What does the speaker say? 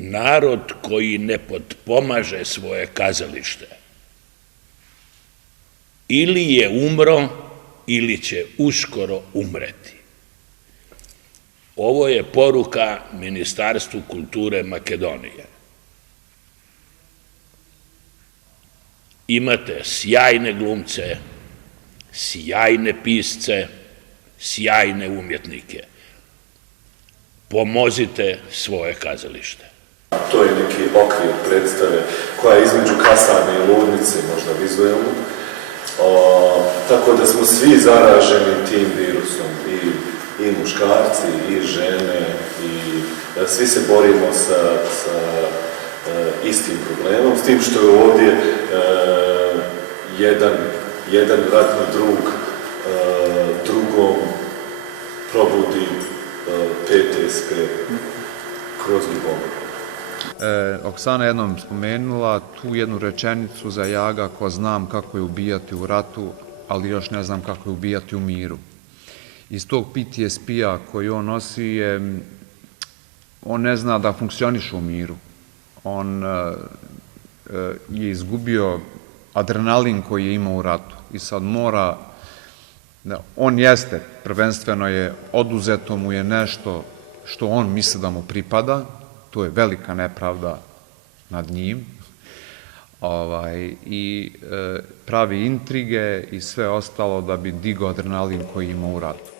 narod koji ne potpomaže svoje kazalište ili je umro ili će uskoro umreti. Ovo je poruka Ministarstvu kulture Makedonije. Imate sjajne glumce, sjajne pisce, sjajne umjetnike. Pomozite svoje kazalište. To je neki okvir predstave koja je između kasarne i ludnice, možda vizuelno. Tako da smo svi zaraženi tim virusom, i muškarci, i žene, i svi se borimo sa istim problemom, s tim što je ovdje jedan ratni drug drugom probudi PTSP kroz ljubav. Oksana jednom spomenula tu jednu rečenicu za Jaga: ko znam kako je ubijati u ratu, ali još ne znam kako je ubijati u miru. Iz tog PTSP-a koji on nosi on ne zna da funkcioniše u miru. On je izgubio adrenalin koji je imao u ratu i sad mora, on jeste, prvenstveno je oduzeto mu je nešto što on misli da mu pripada, to je velika nepravda nad njim, i pravi intrige i sve ostalo da bi digao adrenalin koji ima u ratu.